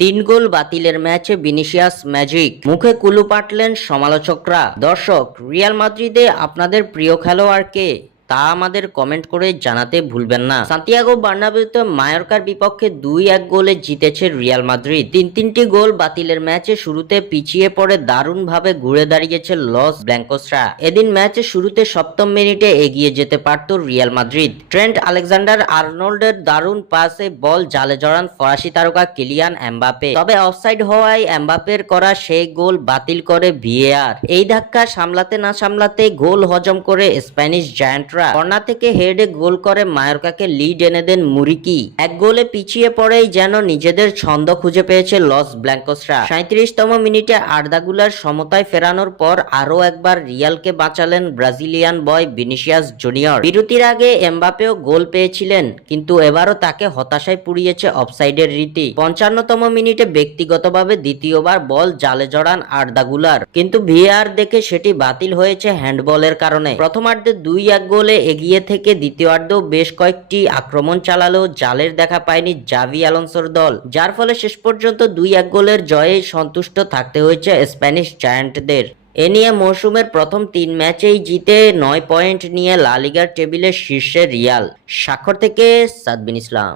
তিন গোল বাতিলের ম্যাচে বিনিশিয়াস ম্যাজিক। মুখে কুলু পাটলেন সমালোচকরা। দর্শক, রিয়াল মাদ্রিদে আপনাদের প্রিয় খেলোয়াড় কে তা আমাদের কমেন্ট করে জানাতে ভুলবেন না। সান্তিয়াগো বার্নাবেউতে মায়োরকার বিপক্ষে দুই এক গোলে জিতেছে রিয়াল মাদ্রিদ। তিন তিনটি গোল বাতিলের ম্যাচে শুরুতে পিছিয়ে পড়ে দারুণভাবে ঘুরে দাঁড়িয়েছে লস ব্ল্যাঙ্কোসরা। এদিন ম্যাচে শুরুতে সপ্তম মিনিটে এগিয়ে যেতে পারত রিয়াল মাদ্রিদ। ট্রেন্ট আলেকজান্ডার আর্নল্ডের দারুণ পাসে বল জালে জড়ান ফরাসি তারকা কিলিয়ান এমবাপে তবে অফসাইড হওয়ায় এমবাপের করা সেই গোল বাতিল করে ভিএআর। এই ধাক্কা সামলাতে না সামলাতে গোল হজম করে স্প্যানিশ জায়ান্টরা কর্নার থেকে হেডে গোল করে মায়োরকাকে লিড এনে দেন মুরিকি। এক গোলে পিছিয়ে পড়েই যেন নিজেদের ছন্দ খুঁজে পেয়েছে লস ব্ল্যাঙ্কোসরা। সাঁত্রিশতম মিনিটে আর্দাগুলার সমতায় ফেরানোর পর আরও একবার রিয়ালকে বাঁচালেন ব্রাজিলিয়ান বয় ভিনিসিয়াস জুনিয়র। বিরতির আগে এমবাপেও গোল পেয়েছিলেন, কিন্তু এবারও তাকে হতাশায় পুড়িয়েছে অফসাইডের রীতি। পঞ্চান্নতম মিনিটে ব্যক্তিগতভাবে দ্বিতীয়বার বল জালে জড়ান আর্দাগুলার। কিন্তু ভিআর দেখে সেটি বাতিল হয়েছে হ্যান্ডবলের কারণে। প্রথমার্ধে দুই এক গোলে এগিয়ে থেকে দ্বিতীয়ার্ধ বেশ কয়েকটি আক্রমণ চালালেও জালের দেখা পায়নি জাভি আলোনসোর দল। যার ফলে শেষ পর্যন্ত দুই এক গোলের জয়ে সন্তুষ্ট থাকতে হয়েছে স্প্যানিশ জায়ান্টদের। এ নিয়ে মৌসুমের প্রথম তিন ম্যাচেই জিতে নয় পয়েন্ট নিয়ে লালিগার টেবিলের শীর্ষে রিয়াল। স্বাক্ষর থেকে সাদবিন ইসলাম।